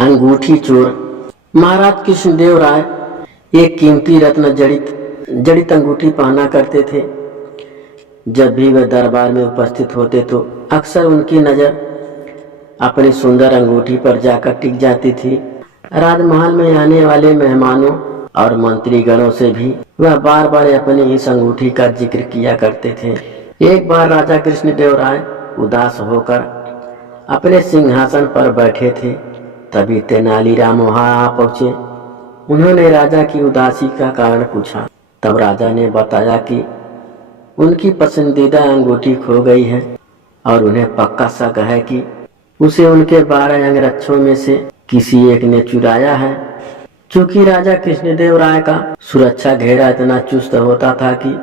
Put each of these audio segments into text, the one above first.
अंगूठी चोर। महाराज कृष्णदेव राय एक कीमती रत्न जड़ित अंगूठी पहना करते थे। जब भी वह दरबार में उपस्थित होते तो अक्सर उनकी नज़र अपनी सुंदर अंगूठी पर जाकर टिक जाती थी। राजमहल में आने वाले मेहमानों और मंत्रीगणों से भी वह बार बार अपनी इस अंगूठी का जिक्र किया करते थे। एक बार राजा कृष्णदेव राय उदास होकर अपने सिंहासन पर बैठे थे, तभी तेनालीराम वहां आ पहुंचे। उन्होंने राजा की उदासी का कारण पूछा। तब राजा ने बताया कि उनकी पसंदीदा अंगूठी खो गई है और उन्हें पक्का शक है कि उसे उनके 12 अंगरक्षकों में से किसी एक ने चुराया है। चूंकि राजा कृष्णदेव राय का सुरक्षा घेरा इतना चुस्त होता था कि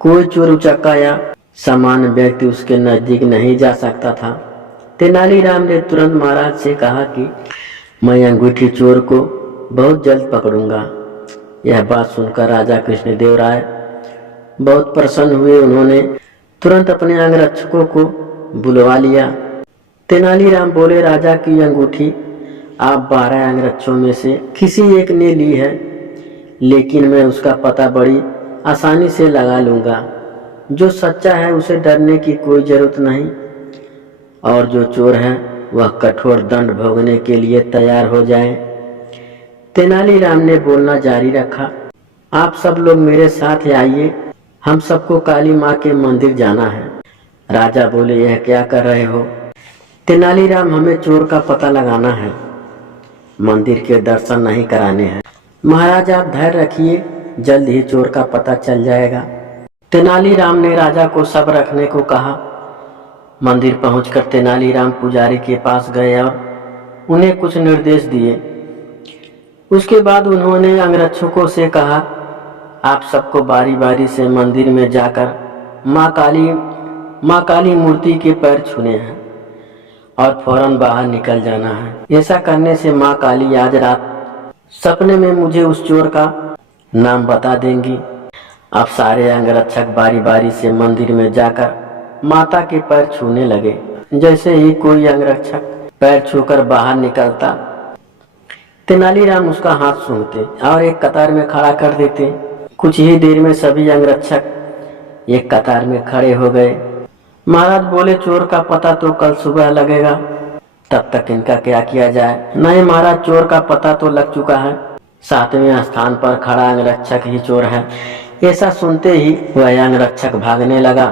कोई चोर उचक्का या सामान्य व्यक्ति उसके नजदीक नहीं जा सकता था। तेनालीराम ने तुरंत महाराज से कहा कि मैं अंगूठी चोर को बहुत जल्द पकड़ूंगा। यह बात सुनकर राजा कृष्णदेव राय बहुत प्रसन्न हुए। उन्होंने तुरंत अपने अंगरक्षकों को बुलवा लिया। तेनालीराम बोले, राजा की अंगूठी आप 12 अंगरक्षकों में से किसी एक ने ली है, लेकिन मैं उसका पता बड़ी आसानी से लगा लूंगा। जो सच्चा है उसे डरने की कोई जरूरत नहीं और जो चोर है वह कठोर दंड भोगने के लिए तैयार हो जाए। तेनालीराम ने बोलना जारी रखा, आप सब लोग मेरे साथ आइए, हम सबको काली माँ के मंदिर जाना है। राजा बोले, यह क्या कर रहे हो? तेनालीराम, हमें चोर का पता लगाना है, मंदिर के दर्शन नहीं कराने हैं। महाराज आप धैर्य रखिए, जल्द ही चोर का पता चल जाएगा। तेनालीराम ने राजा को सब्र रखने को कहा। मंदिर पहुंचकर तेनालीराम पुजारी के पास गए और उन्हें कुछ निर्देश दिए। उसके बाद उन्होंने अंगरक्षकों से कहा, आप सबको बारी बारी से मंदिर में जाकर माँ काली मूर्ति के पैर छूने हैं और फौरन बाहर निकल जाना है। ऐसा करने से माँ काली आज रात सपने में मुझे उस चोर का नाम बता देंगी। अब सारे अंगरक्षक बारी बारी से मंदिर में जाकर माता के पैर छूने लगे। जैसे ही कोई अंगरक्षक पैर छूकर बाहर निकलता, तेनालीराम उसका हाथ सूंघते और एक कतार में खड़ा कर देते। कुछ ही देर में सभी अंगरक्षक एक कतार में खड़े हो गए। महाराज बोले, चोर का पता तो कल सुबह लगेगा, तब तक इनका क्या किया जाए? नहीं महाराज, चोर का पता तो लग चुका है, 7वें स्थान पर खड़ा अंगरक्षक ही चोर है। ऐसा सुनते ही वह अंगरक्षक भागने लगा,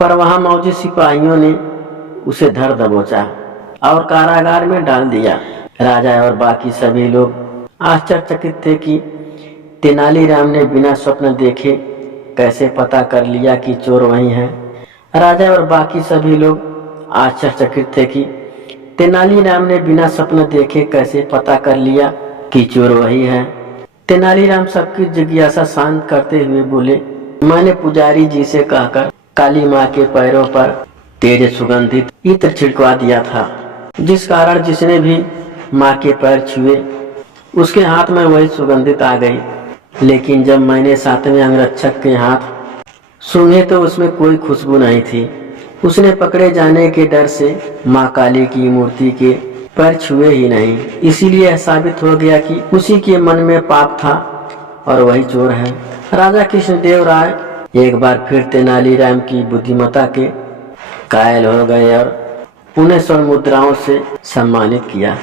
पर वहां मौजूद सिपाहियों ने उसे धर दबोचा और कारागार में डाल दिया। राजा और बाकी सभी लोग आश्चर्यचकित थे कि तेनालीराम ने बिना स्वप्न देखे कैसे पता कर लिया कि चोर वही है। राजा और बाकी सभी लोग आश्चर्यचकित थे कि तेनालीराम ने बिना स्वप्न देखे कैसे पता कर लिया कि चोर वही है। तेनालीराम सबकी जिज्ञासा शांत करते हुए बोले, मैंने पुजारी जी से कहकर काली माँ के पैरों पर तेज सुगंधित इत्र छिड़कवा दिया था, जिस कारण जिसने भी माँ के पैर छुए उसके हाथ में वही सुगंधित आ गई। लेकिन जब मैंने 7वें अंगरक्षक के हाथ सूंघे तो उसमें कोई खुशबू नहीं थी। उसने पकड़े जाने के डर से माँ काली की मूर्ति के पैर छुए ही नहीं। इसीलिए यह साबित हो गया कि उसी के मन में पाप था और वही चोर है। राजा कृष्णदेव राय एक बार फिर तेनालीराम की बुद्धिमत्ता के कायल हो गए और उन्हें स्वर्ण मुद्राओं से सम्मानित किया।